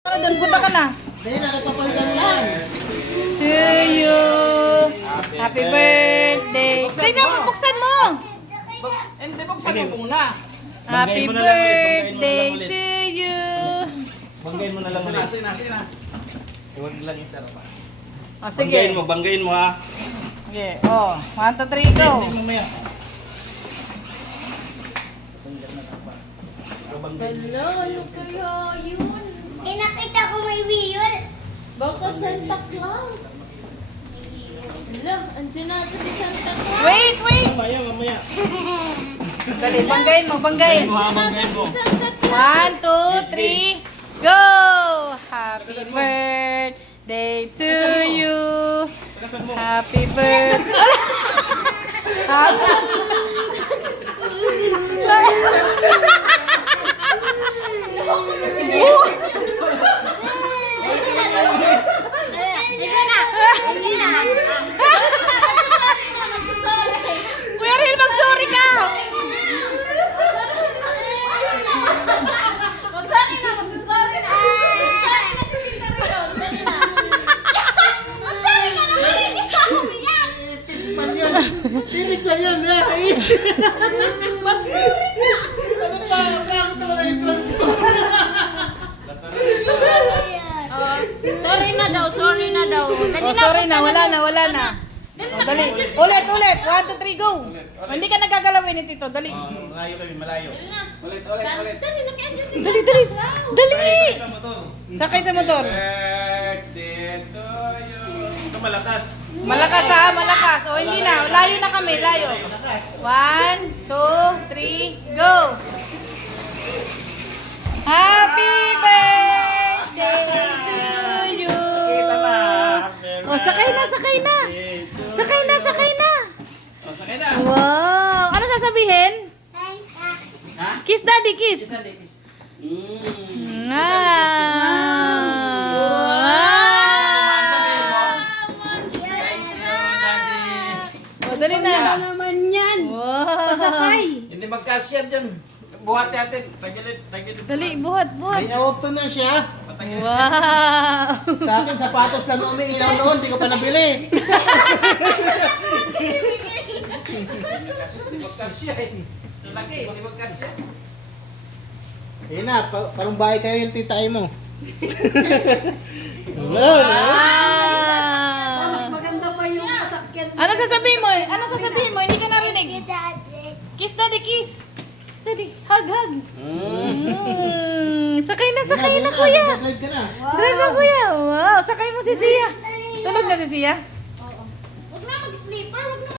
Ano doon? Punta ka na. Dahil nakapapalitan mo yan. To you. Happy birthday. Tingnan mo, buksan mo. Hindi, buksan mo muna. Happy Banggain mo na lang ulit, birthday banggain mo na lang ulit. to you. Banggain mo na lang ulit. Sige na. Huwag lang yung taro pa. O, Banggain sige. mo, banggain mo ha. Sige. O, 1, 2, 3, go. Hindi mamaya. Banggain mo. Hello, ano kaya yun? Eh, nakita ko may wheel. Baka Santa Claus. Hala, andyan na ito si Santa Claus. Wait, wait. Mamaya, mamaya. Dali, banggain mo, banggain. Banggain mo ha, banggain mo. Santa Claus. 1, 2, 3, go. Happy birthday to you. Pagkasan mo. Happy birthday. Happy Kuya Rin, mag-sorry ka! Mag-sorry na, mag-sorry na. Mag-sorry na si Tita Rio. Dali na. Mag-sorry ka na, hindi ka umiyak. Tikman yan. Tikman yan. Mag-sorry ka. Ano pa? Bakit naman ay transfer? Sorry na daw, sorry na daw. Dali Oh, sorry na, wala na, wala na. Oh, dali. Ulit, ulit. 1, 2, 3, go. Oh, hindi ka nagagalawin ni Tito. Dali. Malayo kami, malayo. Dali na. Ulit. Dali na, kaya andyan si Dali, Santa dali. Claus. Dali. Sa motor. Sakay sa motor. Birthday to you. Ito malakas. Malakas ha, malakas. O, hindi na. Layo na kami, layo. 1, 2, 3, go. Happy birthday to you. O, sakay na, sakay na. Sakay na, sakay na. Oh, sakay na. Wow. Ano sasabihin? Ha? Kiss daddy, kiss. O, dali na. Naman yan. Wow. Hindi magkasya dyan. Buhat natin. Tagilid. Dali, buhat, buhat. May auto na siya. Wow. Sa akin, sapatos lang umiilaw noon. Hindi ko pa nabili. Hindi magkasya eh. Sa laki, hindi magkasya. Ayun na, parang bahay kayo yung titay mo. Wow. Maganda pa yung sasakyan. Ano sasabihin mo? Ano sasabihin mo? Hindi ka narinig. Dati. Kiss daddy, kiss. Kiss daddy. Hug, hug. Sakay na, kuya. Nag-drive ka na. Drive na, kuya. Wow, sakay mo si Sia. Tulog na si Sia. Oo. Huwag na mag-sleeper, huwag na